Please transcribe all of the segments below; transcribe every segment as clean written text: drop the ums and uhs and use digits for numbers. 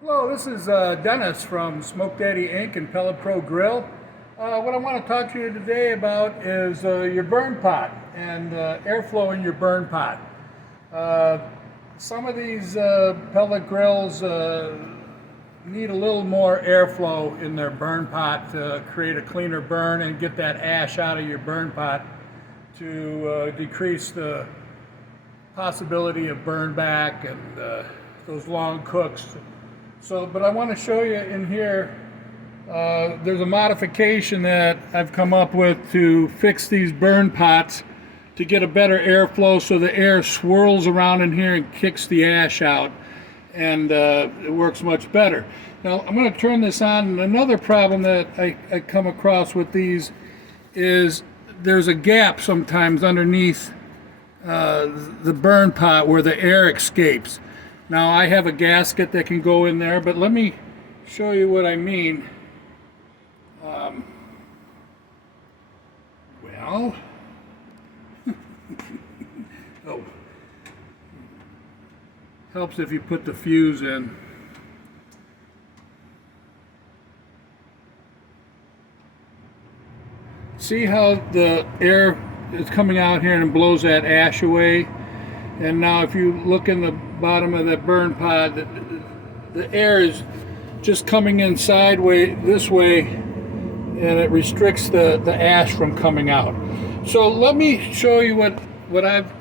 Hello, this is Dennis from Smoke Daddy Inc. and Pellet Pro Grill. What I want to talk to you today about is your burn pot and airflow in your burn pot. Some of these pellet grills need a little more airflow in their burn pot to create a cleaner burn and get that ash out of your burn pot to decrease the possibility of burn back and those long cooks. But I want to show you in here, there's a modification that I've come up with to fix these burn pots to get a better airflow so the air swirls around in here and kicks the ash out, and it works much better. Now I'm going to turn this on, and another problem that I come across with these is there's a gap sometimes underneath the burn pot where the air escapes. Now I have a gasket that can go in there, but let me show you what I mean. Well, oh, helps if you put the fuse in. See how the air is coming out here and blows that ash away? And now if you look in the bottom of that burn pot, the air is just coming in sideways this way, and it restricts the ash from coming out. So let me show you what I've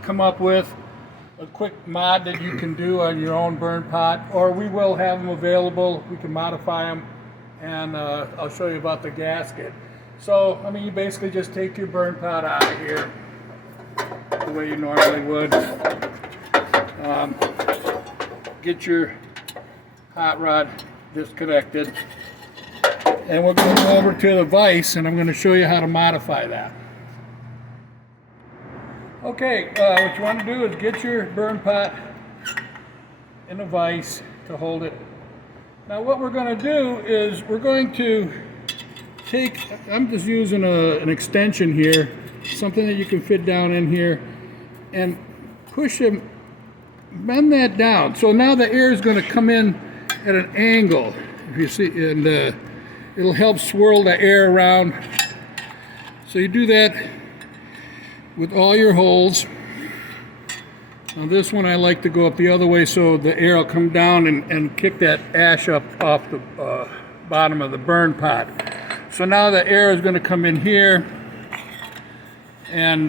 come up with, a quick mod that you can do on your own burn pot, or we will have them available. We can modify them, and I'll show you about the gasket. So, I mean, you basically just take your burn pot out of here the way you normally would. Get your hot rod disconnected, and we're going to go over to the vise, and I'm going to show you how to modify that. Okay, what you want to do is get your burn pot in a vise to hold it. Now what we're going to do is we're going to take, I'm just using an extension here, something that you can fit down in here, and push them, bend that down. So now the air is going to come in at an angle, if you see, and it'll help swirl the air around. So you do that with all your holes. Now this one I like to go up the other way so the air will come down and kick that ash up off the bottom of the burn pot. So now the air is going to come in here and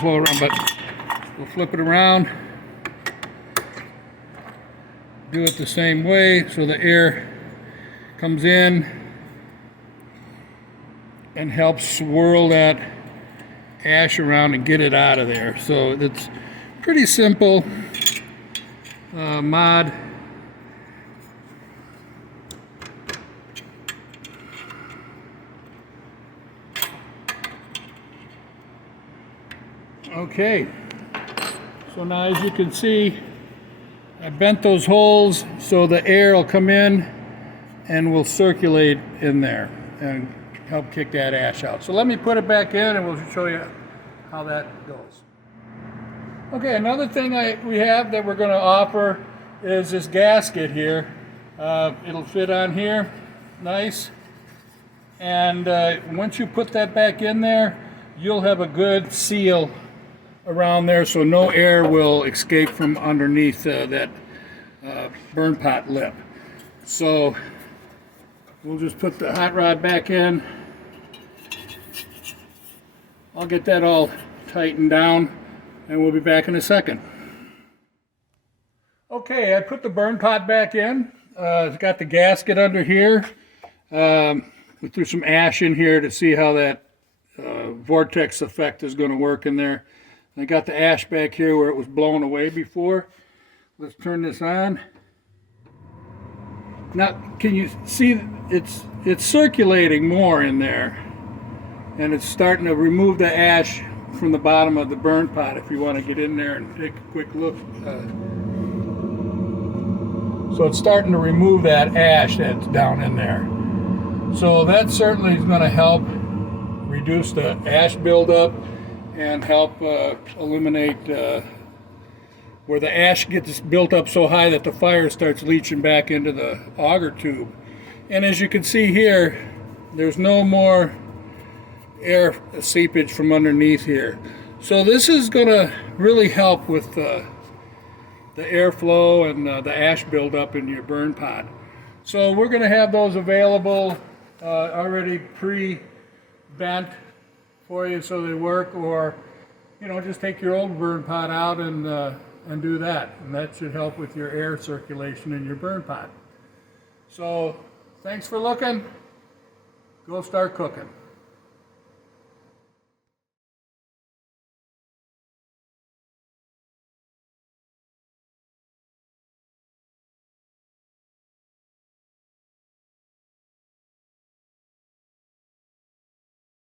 flow around, but we'll flip it around, do it the same way so the air comes in and helps swirl that ash around and get it out of there. So it's pretty simple mod. Okay, so now as you can see, I bent those holes so the air will come in and will circulate in there and help kick that ash out. So let me put it back in and we'll show you how that goes. Okay, another thing we have that we're going to offer is this gasket here. It'll fit on here, nice. And once you put that back in there, you'll have a good seal around there so no air will escape from underneath that burn pot lip. So we'll just put the hot rod back in. I'll get that all tightened down and we'll be back in a second. Okay, I put the burn pot back in. It's got the gasket under here. We threw some ash in here to see how that vortex effect is going to work in there. I got the ash back here where it was blown away before. Let's turn this on. Now, can you see it's circulating more in there, and it's starting to remove the ash from the bottom of the burn pot if you want to get in there and take a quick look. So it's starting to remove that ash that's down in there. So that certainly is going to help reduce the ash buildup and help eliminate where the ash gets built up so high that the fire starts leaching back into the auger tube. And as you can see here, there's no more air seepage from underneath here. So this is going to really help with the airflow and the ash buildup in your burn pot. So we're going to have those available already pre-bent for you so they work, or just take your old burn pot out and do that, and that should help with your air circulation in your burn pot. So thanks for looking. Go start cooking.